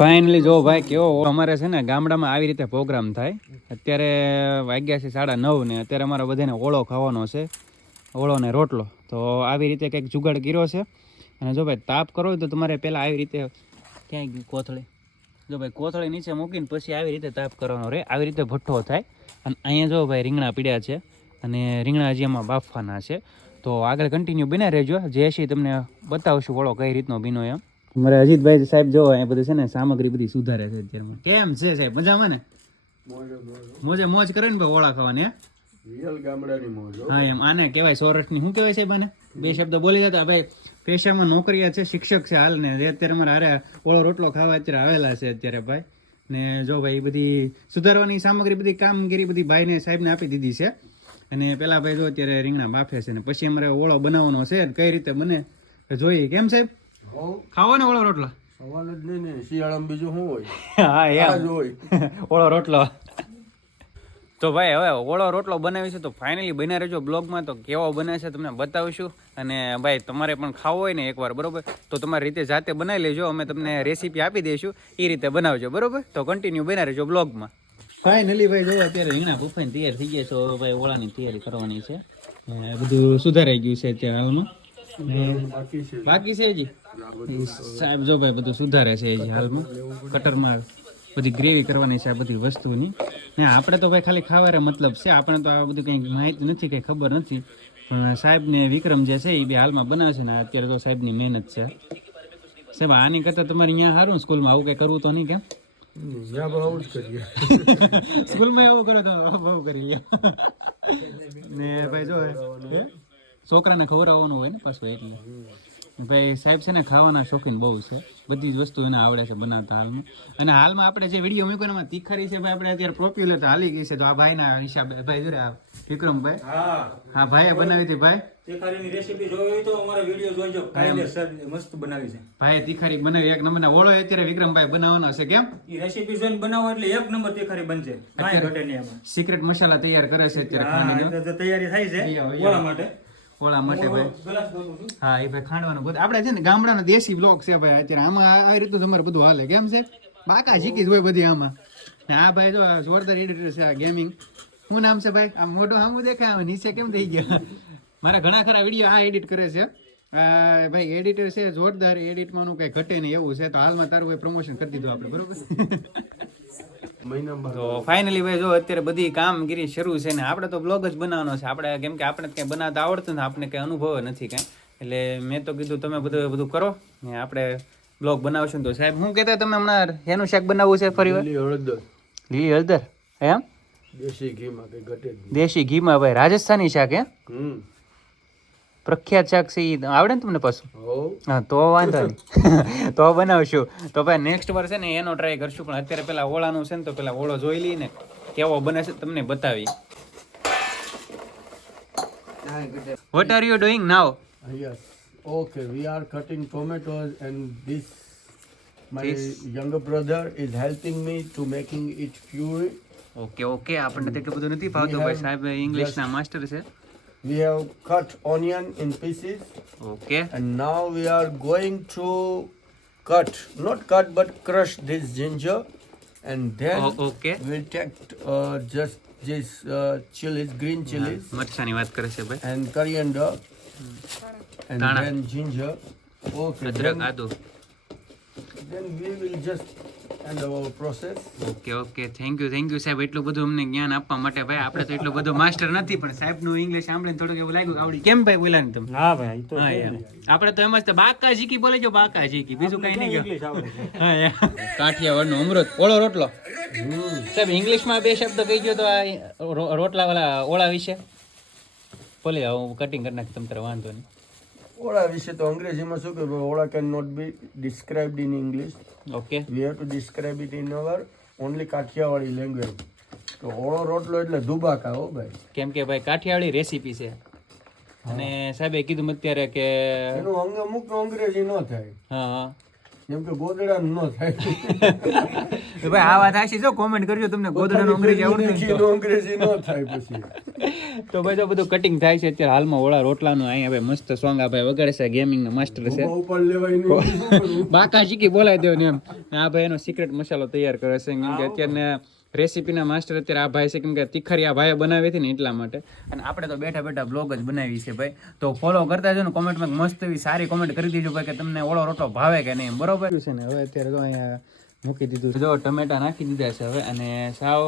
Finally જો ભાઈ કેવો અમારે છે ને ગામડામાં આવી રીતે પ્રોગ્રામ થાય. અત્યારે વાગ્યા છે 9:30 ને અત્યારે અમારે બધાને ઓળો ખાવાનો છે, ઓળો ને રોટલો. તો આવી રીતે કંઈક જુગાડ કર્યો છે. અને જો ભાઈ તાપ કરો તો તમારે પહેલાં આવી રીતે ક્યાંય ગયું કોથળી, જો ભાઈ કોથળી નીચે મૂકીને પછી આવી રીતે તાપ કરવાનો રહે. આવી રીતે ભઠ્ઠો થાય. અને અહીંયા જો ભાઈ રીંગણા પીડ્યા છે અને રીંગણા હજી એમાં બાફવાના છે. તો આગળ કન્ટિન્યુ બને રહેજો, જે તમને બતાવશું ઓળો કઈ રીતનો બીનો એમ. મારે અજીતભાઈ સાહેબ જો અહીંયા બધું છે ને સામગ્રી બધી સુધારે છે અત્યારે. કેમ છે સાહેબ, મજામાં ને? મોજે મોજ કરે ને ભાઈ ઓળા ખાવાની. રિયલ ગામડાની મોજ. હા એમ આને કહેવાય સૌરાષ્ટ્રની. શું કહેવાય સાહેબ આને? બે શબ્દ બોલી જતા ભાઈ. પેશામાં નોકરિયા છે, શિક્ષક છે હાલ ને અત્યારે અમારે હારે ઓળો રોટલો ખાવા અત્યારે આવેલા છે અત્યારે ભાઈ. ને જો ભાઈ બધી સુધારવાની સામગ્રી બધી કામગીરી બધી ભાઈને સાહેબને આપી દીધી છે. અને પેલા ભાઈ જો અત્યારે રીંગણા બાફે છે ને પછી અમારે ઓળો બનાવવાનો છે. કઈ રીતે બને જોઈએ. કેમ સાહેબ ખાવો ને ઓળો રોટલો? સવાલ જ નહીં ને, શિયાળામાં બીજું શું હોય? હા આ જ હોય. ઓળો રોટલો. તો ભાઈ હવે ઓળો રોટલો બનાવીશું તો ફાઇનલી બન્યા રહેજો બ્લોગમાં. તો કેવો બને છે તમને બતાવીશું. અને ભાઈ તમારે પણ ખાવો હોય ને એકવાર બરોબર તો તમારી રીતે જાતે બનાવી લેજો. અમે તમને રેસીપી આપી દઈશું, એ રીતે બનાવજો બરોબર. તો કન્ટિન્યુ બન્યા રહેજો બ્લોગમાં. ફાઇનલી ભાઈ જો અત્યારે રીંગણા બફાઈને તૈયાર થઈ ગયા છે. ભાઈ ઓળાની તૈયારી કરવાની છે. બધું સુધારાઈ ગયું છે અત્યારે હાલમાં. બાકી છે હજી સાહેબ જો ભાઈ બધું સુધારે છે હજી હાલમાં. કટરમાં બધી ગ્રેવી કરવાની છે આ બધી વસ્તુની. ને આપણે તો ભાઈ ખાલી ખાવા મતલબ છે, આપણે તો આ બધું કંઈ માહિતી નથી, કંઈ ખબર નથી. પણ સાહેબ ને વિક્રમ જે છે એ બે હાલમાં બનાવે છે ને અત્યારે તો સાહેબની મહેનત છે. સાહેબ આની કરતાં તમારે અહીંયા સારું સ્કૂલમાં આવું કંઈ કરવું તો નહીં કેમ? સ્કૂલમાં એવું કરો તો બહુ કરી લ્યો. ને ભાઈ જો છોકરાને ખવડાવવાનું હોય ને પાછું એટલે ભાઈ સાહેબ છે ને ખાવાના શોખીન બહુ છે. બધી જ વસ્તુ એને આવડે છે બનાવતા હાલમાં. અને હાલમાં આપણે જે વિડીયો મૂક્યો એમાં તીખારી છે ભાઈ આપણે અત્યારે પોપ્યુલર તો હાલી ગઈ છે. તો આ ભાઈના હિસાબે ભાઈ જોડે આ વિક્રમભાઈ હા ભાઈએ બનાવી હતી ભાઈ. તીખારીની રેસીપી જોવી હોય તો અમારો વિડીયો જોઈજો. કાયદેસર મસ્ત બનાવી છે ભાઈએ તીખારી બનાવી એક નંબરના. ઓળો અત્યારે વિક્રમભાઈ બનાવવાનો છે. કેમ ઈ રેસીપી જોઈને બનાવો એટલે એક નંબર તીખારી બનશે, કાંઈ ઘટે નહીં એમાં. સિક્રેટ મસાલા તૈયાર કરે છે અત્યારે ખાંડનો. તૈયારી થાય છે ઓળા માટે. ઓળા માટે ભાઈ હા એ ભાઈ ખાંડવાનું બધું આપણે છે ને ગામડાનો દેશી બ્લોગ છે ભાઈ. અત્યારે આમાં આવી રીતનું તમારે બધું હાલે. કેમ છે બાકા શીખી હોય બધી આમાં. ને આ ભાઈ જો જોરદાર એડિટર છે આ ગેમિંગ. શું નામ છે ભાઈ? આ મોટો આમ દેખાય નીચે કેમ થઈ ગયા? મારા ઘણા ખરા વિડીયો આ એડિટ કરે છે. ભાઈ એડિટર છે જોરદાર. એડિટમાં કઈ ઘટે નહીં એવું છે. તો હાલમાં તારું ભાઈ પ્રમોશન કરી દીધું આપણે બરોબર. તો ફાઇનલી ભાઈ જો અત્યારે બધી કામગીરી શરૂ છે ને આપણે તો બ્લોગ જ બનાવવાનો છે આપણે. કેમ કે આપણે કંઈ બનાવતા આવડતું ને આપણે કંઈ અનુભવ નથી કાંઈ. એટલે મેં તો કીધું તમે બધું કરો ને આપણે બ્લોગ બનાવશું. તો સાહેબ શું કહેતા તમે હમણાં એનું શાક બનાવવું છે ફરી વાર? લીલી હળદર એમ દેશી ઘીમાં કઈ ઘટે. દેશી ઘીમાં ભાઈ રાજસ્થાની શાક હે પ્રખ્યાત શાક છે. એ આવડે ને તમને પાછું? હા તો વાંધો નહીં. તો બનાવશું. તો ભાઈ નેક્સ્ટ વાર છે ને એનો ટ્રાય કરશું. પણ અત્યારે પેલા ઓળાનું છે ને તો પેલા ઓળો જોઈ લઈએ ને કેવો બને છે તમને બતાવી. What are you doing now? Yes. Okay, we are cutting tomatoes and this my younger brother is helping me to making it puree. Okay આપણને તેટલું બધું નથી ફાવતું ભાઈ. સાહેબ ઇંગ્લિશના માસ્ટર છે. We have cut onion in pieces. Okay. And now we are going to not cut but crush this ginger. And then we'll take just this chilies, green chilies. મરચાની વાત કરે છે ભાઈ. And coriander. And then ginger. Okay. અદરક આદુ. Then we will just end our process. Okay thank you સાહેબ એટલું બધું અમને જ્ઞાન આપવા માટે ભાઈ. આપણે તો એટલું બધું માસ્ટર નથી પણ સાહેબનું ઇંગ્લિશ સાંભળીને થોડુંક એવું લાગ્યું આવડી. કેમ ભાઈ બોલ્યા ને તમે? હા ભાઈ તો આપણે તો એમ જ બાકા ઝીકી બોલે જો બાકા ઝીકી બીજું કઈ નહીં. હા કાઠિયાવાડનો અમૃત ઓળો રોટલો. સાહેબ ઇંગ્લિશમાં બે શબ્દ કહી ગયો તો આ રોટલા વાળા ઓળા વિશે બોલે. હું કટિંગ કરી નાખી તમ તારે વાંધો નહીં. ઓળા વિશે તો અંગ્રેજીમાં શું કે ઓળા can not be described in English. Okay we have to describe it in our only Kathiawadi language. તો ઓળો રોટલો એટલે દુબાકા હો ભાઈ. કેમ કે ભાઈ કાઠિયાવાડી રેસીપી છે. અને સાહેબે કીધું અત્યારે કે એનું અમુક અંગ્રેજી ન થાય. હા કેમ કે ગોદડા ન થાય. ભાઈ આ વાત આશી જો કોમેન્ટ કરજો તમને ગોદડાનું અંગ્રેજી આવડતું હોય તો. અંગ્રેજી ન થાય પછી. તો ભાઈ જો બધું કટિંગ થાય છે અત્યારે હાલમાં ઓળા રોટલાનું અહીંયા ભાઈ મસ્ત સોંગ આ ભાઈ વગાડે છે, ગેમિંગ નો માસ્ટર છે. ઉપર લેવાય નહીં. બાકા ચીકી બોલાવી દેવું ને એમ. આ ભાઈ એનો સિક્રેટ મસાલો તૈયાર કરે છે કેમ કે અત્યારના રેસીપીના માસ્ટર અત્યારે આ ભાઈ છે કેમ કે તીખરી આ ભાઈએ બનાવી હતી ને એટલા માટે. અને આપણે તો બેઠા બેઠા બ્લોગ જ બનાવી છે ભાઈ. તો ફોલો કરતા જો ને, કોમેન્ટમાં મસ્ત એવી સારી કોમેન્ટ કરી દીજો ભાઈ કે તમને ઓળો રોટલો ભાવે કે નહીં, બરોબર છે ને. હવે અત્યારે તો અહીંયા મૂકી દીધું જો ટમેટા નાખી દીધા છે હવે, અને સાવ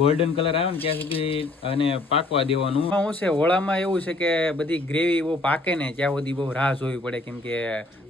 ગોલ્ડન કલર આવે ને ત્યાં સુધી અને પાકવા દેવાનું. શું છે ઓળામાં એવું છે કે બધી ગ્રેવી બહુ પાકે ને ત્યાં સુધી બહુ રાહ જોવી પડે કેમ કે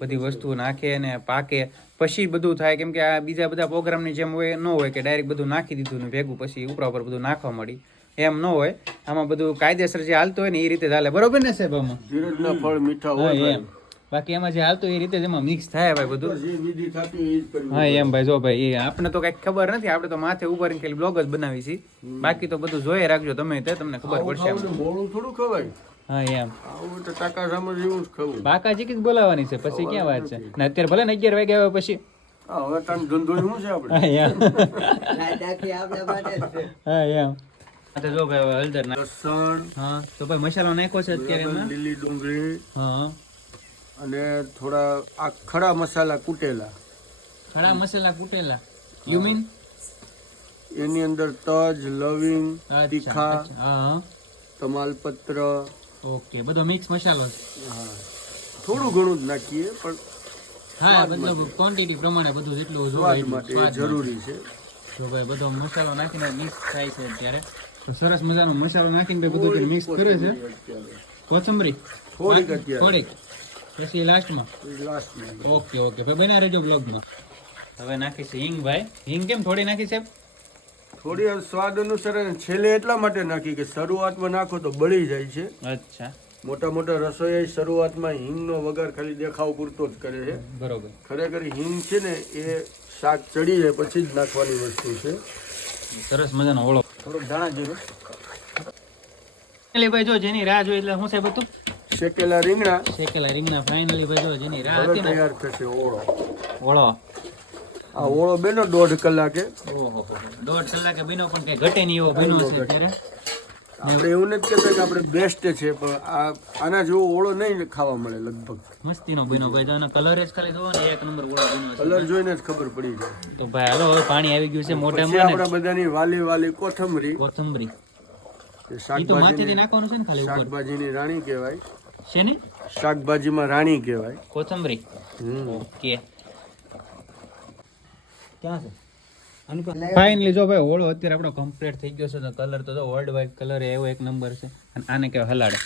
બધી વસ્તુ નાખે ને પાકે પછી બધું થાય. કેમ કે આ બીજા બધા પ્રોગ્રામની જેમ હોય ન હોય કે ડાયરેક્ટ બધું નાખી દીધું ને ભેગું પછી ઉપરા ઉપર બધું નાખવા મળી, એમ ન હોય. આમાં બધું કાયદેસર જે હાલતું હોય ને એ રીતે ચાલે, બરોબર ને સાહેબ? આમાં ધીરજના ફળ મીઠા હા હોય. એમ, બાકી એમાં જે હાલતું એ રીતે જ એમાં મિક્સ થાય ભાઈ બધું. જે વિધિ થતી હોય એ જ કરવી. હા એમ ભાઈ જો ભાઈ એ આપણે તો કઈ ખબર નથી, આપણે તો માથે ઉભા રહીને ખાલી બ્લોગ જ બનાવી છે. બાકી તો બધું જોઈ રાખજો તમે, તે તમને ખબર પડશે. ખાવાનું મોડું થોડું ખવાય. હા એમ, આવું તો ટાકા સામે જેવું જ ખાવું. બાકા ચીકી જ બોલાવાની છે પછી ક્યાં વાત છે ને. અત્યારે ભલે ને 11 વાગ્યા આવે પછી. હા, હવે તાન ધંધો શું છે આપણે? હા એમ, હા એમ. આ તો જો ભાઈ હવે હળદર નાખ. લસણ, હા તો ભાઈ મસાલો નાખ્યો છે અત્યારે એમાં. લીલી ડુંગળી હા, અને થોડા આ ખડા મસાલા કૂટેલા. ખડા મસાલા કૂટેલા યુ મીન? એની અંદર તજ, લવિંગ, અચ્છા તીખા, અચ્છા, હા તમાલપત્ર, ઓકે, બધો મિક્સ મસાલો છે. હા થોડું ઘણું જ નાખીએ પણ હા મતલબ ક્વોન્ટિટી પ્રમાણે બધું જેટલું સ્વાદ જોવાય માટે સ્વાદ જરૂરી છે. જો ભાઈ બધો મસાલો નાખીને મિક્સ થાય છે અત્યારે. તો સરસ મજાનો મસાલો નાખીને ભાઈ બધું મિક્સ કરે છે. કોથમરી થોડીક અત્યારે થોડીક, પછી લાસ્ટમાં. લાસ્ટમાં ઓકે ઓકે ભાઈ બના રહેજો બ્લોગમાં. હવે નાખી છે હિંગ ભાઈ. હિંગ કેમ થોડી નાખી સાહેબ? થોડી સ્વાદ અનુસાર અને છેલ્લે એટલા માટે નાખી કે શરૂઆતમાં નાખો તો બળી જાય છે. અચ્છા, મોટા મોટા રસોઈ શરૂઆતમાં હિંગનો વઘાર ખાલી દેખાવ પૂરતો જ કરે છે. બરોબર. ખરેખર હિંગ છે ને એ શાક ચડી જાય પછી જ નાખવાની વસ્તુ છે. સરસ મજાનો ઓળો. થોડોક ધાણા જીરું, એટલે ભાઈ જો જેની રાહ જોઈ એટલે હું સાહેબ હતું શેકેલા રીંગણા, શેકેલા રીંગણા. ફાઇનલી ભાઈ જો જેની રાહ હવે હતી ને તૈયાર થશે ઓળો. ઓળો. આ ઓળો બેનો 1.5 કલાકે. ઓહો, 1.5 કલાકે બન્યો પણ કઈ ઘટે નહીં એવો બન્યો છે અત્યારે. આપણે એવું નથી કહેતા કે આપણે બેસ્ટ છે, પણ આના જેવો ઓળો નહીં ખાવા મળે લગભગ. મસ્તીનો બન્યો ભાઈ. તો આનો કલર જ ખાલી જોવો ને, એક નંબર ઓળો બન્યો છે. કલર જોઈને જ ખબર પડી જાય. તો ભાઈ હાલો હવે પાણી આવી ગયું છે પછી મોઢામાં. આપણા બધાની વાલી વાલી કોથમરી, કોથમરી એ ઈ તો શાકભાજીની માથેથી નાખવાનું છે ને ખાલી ઉપર. શાકભાજીની રાણી કહેવાય. શેની? શાકભાજીમાં રાણી કહેવાય. કોથમરી. હમ. ઓકે. ક્યાં છે આની પાસે? ફાઇનલી જો ભાઈ ઓળો અત્યારે આપણો કમ્પ્લીટ થઈ ગયો છે. તો કલર તો જો વર્લ્ડ વાઇડ કલર એવો એક નંબર છે. અને આને કહેવાય હલાડ.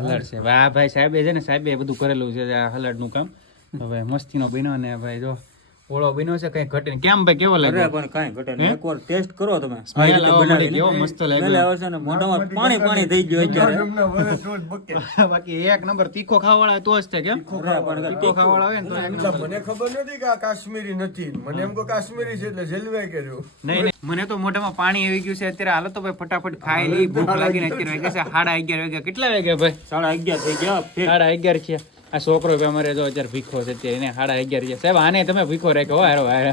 હલાડ છે ભાઈ. આ ભાઈ સાહેબે છે ને, સાહેબે બધું કરેલું છે આ હલાડનું કામ. હવે મસ્તીનો બન્યો ને ભાઈ જો ઓળો બન્યો છે, કઈ ઘટે નહીં. કેમ ભાઈ કેવો અરે લાગ્યો? પણ કાંઈ ઘટે નહીં. એકવાર ટેસ્ટ કરો તમે. સ્મેલ આવવા મળી, કેવો મસ્ત સ્મેલ લાગ્યો. આવે છે ને મોઢામાં પાણી પાણી થઈ ગયું અત્યારે. બાકી એક નંબર તીખો ખાવાવાળા તો જ છે કેમ? અરે પણ તીખો ખાવાવાળા હોય ને તો એક નંબર. મને ખબર નથી કે આ કાશ્મીરી નથી. મને એમ કહો કાશ્મીરી છે એટલે જલવાઈ કર્યું. નહીં નહીં, મને તો મોઢામાં પાણી આવી ગયું છે અત્યારે. હાલો તો ભાઈ ફટાફટ ખાઈ લઈ, ભૂખ લાગીને અત્યારે વાગ્યા છે 11:30 વાગ્યા. કેટલા વાગ્યા ભાઈ? 11:30 થઈ ગયા. 11:30 છે. આ છોકરો ભાઈ અમારે જો અત્યારે ભીખો છે અત્યારે, એને 11:30 છે. સાહેબ આને તમે ભીખો રાખ્યો હારો હારે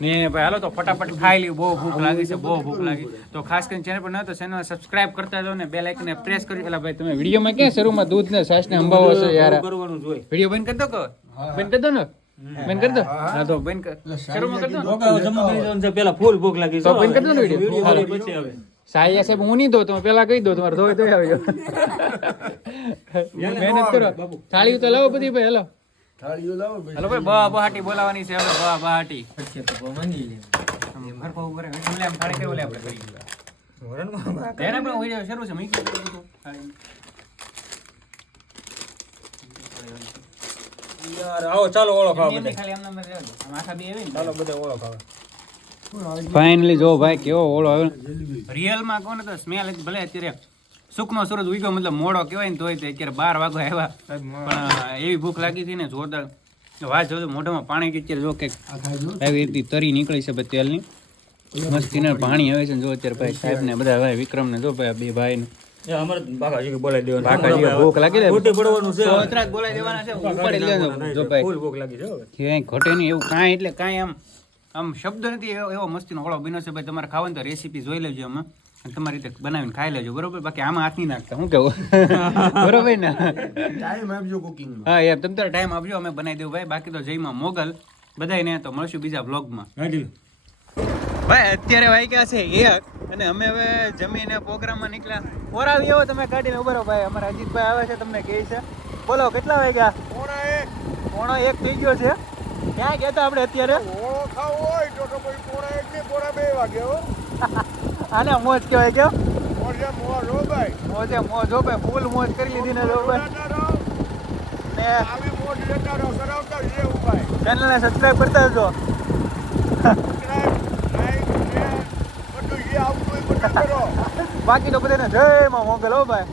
ને ભાઈ. હાલો તો ફટાફટ ખાઈ લઈ, બહુ ભૂખ લાગી છે, બહુ ભૂખ લાગી. તો ખાસ કરીને ચેનલ પર ન તો ચેનલ સબસ્ક્રાઇબ કરતા જાઓ ને બેલ આઇકન પ્રેસ કરી. એટલે ભાઈ તમે વિડીયોમાં ક્યાં શરૂમાં દૂધ ને છાશ ને અંબાવો છો યાર? કરવાનું જોઈએ. વિડીયો બંધ કરી દો કે બંધ કરી દો ને? બંધ કરી દો. હા તો બંધ કર, શરૂમાં કરી દો ને. રોકાવો જમવા બેસી જવાનું છે. પેલા ફૂલ ભૂખ લાગી છે. તો બંધ કરી દો ને વિડીયો. વિડીયો હાલો. પછી આવે. સાયા સાહેબ હું નહીં દો, તમે પેલા કહી દો, તમારે ધોઈ ધોઈ આવજો. મહેનત કરો. થાળી તો લાવો બધી ભાઈ. હાલો થાળીઓ લાવો ભાઈ. હાલો ભાઈ. બહાટી બોલાવાની છે હવે. બહાટી હરખો ઉભો રહે. ઓલે આમ થાળી કઈ ઓલે આપણે કરી એને પણ વિડિયો શરૂ છે. મૂકી દો બધું થાળી. યાર આવો ચાલો ઓળો ખાવા એમને ખાલી આમ નામ રહેવા દો. આમ આખા બે આવી ને. ચાલો બધા ઓળો ખાવા. ફાઇનલી જો ભાઈ કેવો ઓળો આવે. રિયલમાં કોને તો સ્મેલ ભલે અત્યારે સુકનો સૂરજ ઉગ્યો, મતલબ મોડો કહેવાય ને તોય તે અત્યારે 12 વાગ્યા આવ્યા. પણ એવી ભૂખ લાગી હતી ને જોરદાર. વાત જો મોઢામાં પાણી કે અત્યારે જો કે એવી રીતે તરી નીકળી છે ભાઈ તેલની. મસ્તીને પાણી આવે છે ને જો અત્યારે ભાઈ સાહેબ ને બધા ભાઈ વિક્રમ ને જો ભાઈ બે ભાઈ ને એ અમારે બાકા હજી બોલાવી દેવાનું. બાકા હજી ભૂખ લાગી જાય. તૂટી પડવાનું છે. તો અત્રાક બોલાવી દેવાના છે ઉપાડી લેજો જો ભાઈ ફૂલ ભૂખ લાગી છે હવે. ક્યાંય ઘટે નહીં એવું કાંઈ એટલે કાંઈ આમ શબ્દ નથી એવો મસ્તીનો ઓળો બન્યો છે ભાઈ. તમારે ખાવાની તો રેસીપી જોઈ લેજો આમાં અને તમારી રીતે બનાવીને ખાઈ લેજો બરોબર. બાકી આમાં હાથ નહીં નાખતા શું કેવું બરોબર ને? ટાઈમ આપજો કુકિંગમાં. હા યાર તમે તારે ટાઈમ આપજો અમે બનાવી દેવું ભાઈ. બાકી તો જયમાં મોગલ બધાયને તો મળશું બીજા બ્લોગમાં. હાજી. ભાઈ અત્યારે વાગ્યા છે 1 અને અમે હવે જમીને પ્રોગ્રામમાં નીકળ્યા. ઓરાવી આવો તમે કાઢીને ઉભા રહો ભાઈ. અમારા અજીતભાઈ આવે છે તમને કહે છે. બોલો કેટલા વાગ્યા? 1:45 થઈ ગયો છે. ક્યાં ગયા હતા આપણે અત્યારે? આને મોજ કહેવાય કેમ? મોજે મોજ હો ભાઈ. ફૂલ મોજ કરી લીધી ને જો ભાઈ. ને ચેનલને સબસ્ક્રાઇબ કરતા જજો. બાકી તો બધાને જય માં મોગલ હો ભાઈ.